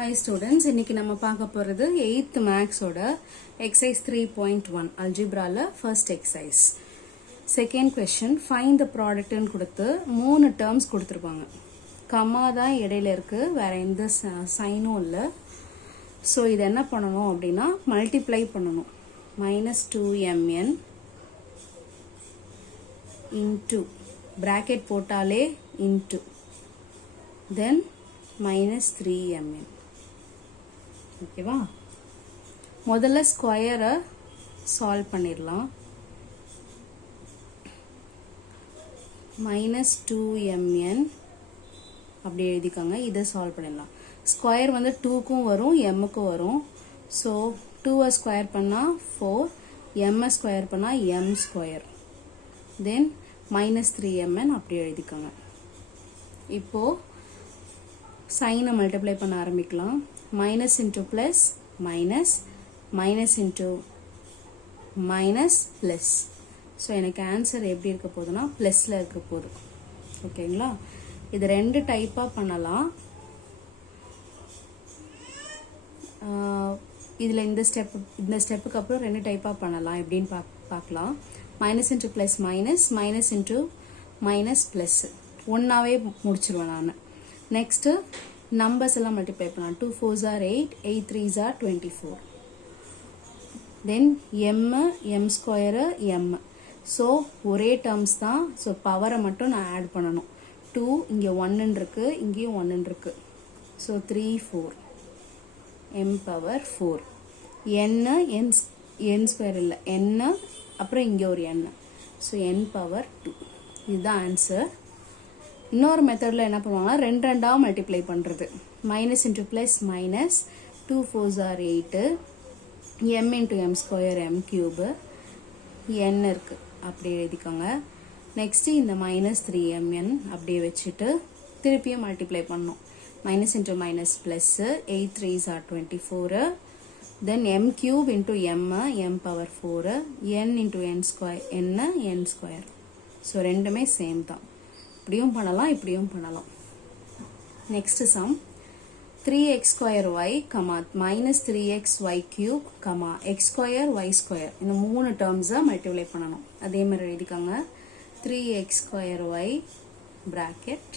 Hi students, இன்னைக்கு நம்ம பார்க்க போறது 8th maths ஓட exercise 3.1 algebra ல first exercise. Second question, find the product ன்னு கொடுத்து மூணு terms கொடுத்திருப்பாங்க. கமா தான் இடையில இருக்கு, வேற எந்த சைனும் இல்ல. சோ இது என்ன பண்ணணும் அப்படினா மல்டிப்ளை பண்ணணும். -2mn into bracket போட்டாலே into then -3mn. ஓகேவா? முதல்ல ஸ்கொயரை சால்வ் பண்ணிடலாம். -2mn அப்படி எழுதிக்கோங்க. இதை சால்வ் பண்ணிடலாம். ஸ்கொயர் வந்து 2க்கும் வரும் mக்கும் வரும். ஸோ 2 ஸ்கொயர் பண்ணால் 4, m ஸ்கொயர் பண்ணால் m ஸ்கொயர், தென் -3mn அப்படி எழுதிக்கோங்க. இப்போ சைனை மல்டிப்ளை பண்ண ஆரம்பிக்கலாம். minus into plus minus, minus into minus plus. So எனக்கு ஆன்சர் எப்படி இருக்க போகுதுன்னா ப்ளஸில் இருக்க போகுது. ஓகேங்களா? இது ரெண்டு டைப்பாக பண்ணலாம். இதில் இந்த ஸ்டெப்புக்கு அப்புறம் ரெண்டு டைப்பாக பண்ணலாம். எப்படின்னு பார்க்கலாம். Minus into plus minus, minus into minus plus ஒன்றாவே முடிச்சிருவேன் நான். நெக்ஸ்ட்டு நம்பர்ஸ் எல்லாம் மல்டிப்ளை பண்ணலாம். 2 4s are 8, 8 3s are 24. Then m square m. So ஒரே டேர்ம்ஸ் தான். ஸோ பவரை மட்டும் நான் ஆட் பண்ணணும். 2 இங்கே 1 இருக்கு, இங்கேயும் 1 இருக்கு. So 3 4 m power 4. n square இல்லை, n அப்புறம் இங்கே ஒரு n. So n power 2. இதுதான் ஆன்சர். இன்னொரு மெத்தடில் என்ன பண்ணுவாங்கன்னா ரெண்டு ரெண்டாக மல்டிப்ளை பண்ணுறது. Minus into plus minus, 2 4s are 8, m into m square m cube, n இருக்கு அப்படியே எழுதிக்கோங்க. நெக்ஸ்ட்டு இந்த -3mn அப்படியே வச்சுட்டு திருப்பியும் மல்டிப்ளை பண்ணணும். Minus into minus plus, 8 3s are 24, then m cube into m power 4, n into n square n square. So ரெண்டுமே same தான். இப்படியும் பண்ணலாம், இப்படியும் பண்ணலாம். Next sum 3x square y, -3x y cube, x square y square. இந்த மூணு டேர்ம்ஸை multiply பண்ணணும். அதே மாதிரி எழுதிக்கோங்க. 3x square y bracket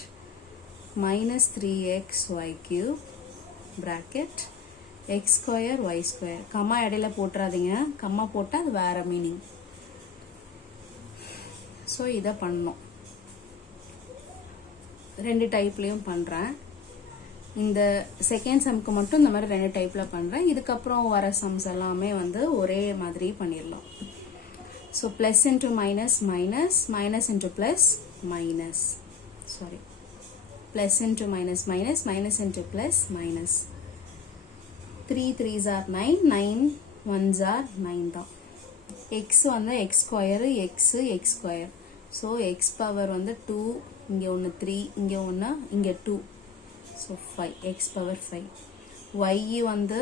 -3x y cube bracket x square y square. Comma இடையில போட்டுறாதீங்க, கம்மா போட்டால் அது வேற மீனிங். ஸோ இதை பண்ணணும். ரெண்டு டைப்லையும் பண்ணுறேன். இந்த செகண்ட் சம்க்கு மட்டும் இந்த மாதிரி ரெண்டு டைப்பில் பண்ணுறேன். இதுக்கப்புறம் வர சம்ஸ் எல்லாமே வந்து ஒரே மாதிரி பண்ணிடலாம். So plus into minus minus, minus into plus minus, sorry plus into minus minus, minus into plus minus. 3 3s are 9, 9 1s are 9 தான். எக்ஸ் வந்து x square, x x square. So x power வந்து 2, இங்கே ஒன்று 3, இங்கே ஒன்று, இங்கே 2. So 5, x power 5. Y வந்து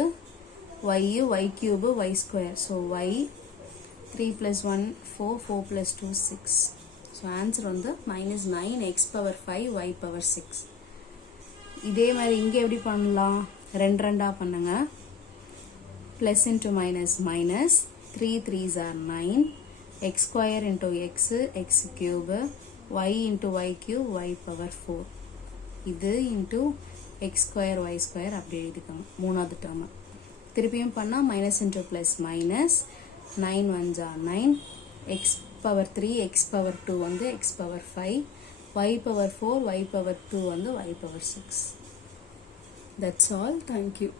y cube y square. So y 3 + 1 4, 4 + 2 6. So answer வந்து -9 எக்ஸ் பவர் 5 ஒய் பவர் 6. இதே மாதிரி இங்கே எப்படி பண்ணலாம்? ரெண்டு ரெண்டாக பண்ணுங்க. Plus into minus minus, 3 3s are 9, x square into x X cube, y into y cube y power 4. இது into x square y square அப்படி எழுதிக்கோங்க. மூணாவது டேர்ம் திருப்பியும் பண்ணால் minus into plus minus, 9 1s are 9, x power 3 x power 2 வந்து x power 5, y power 4 y power 2 வந்து y power 6. That's all. Thank you.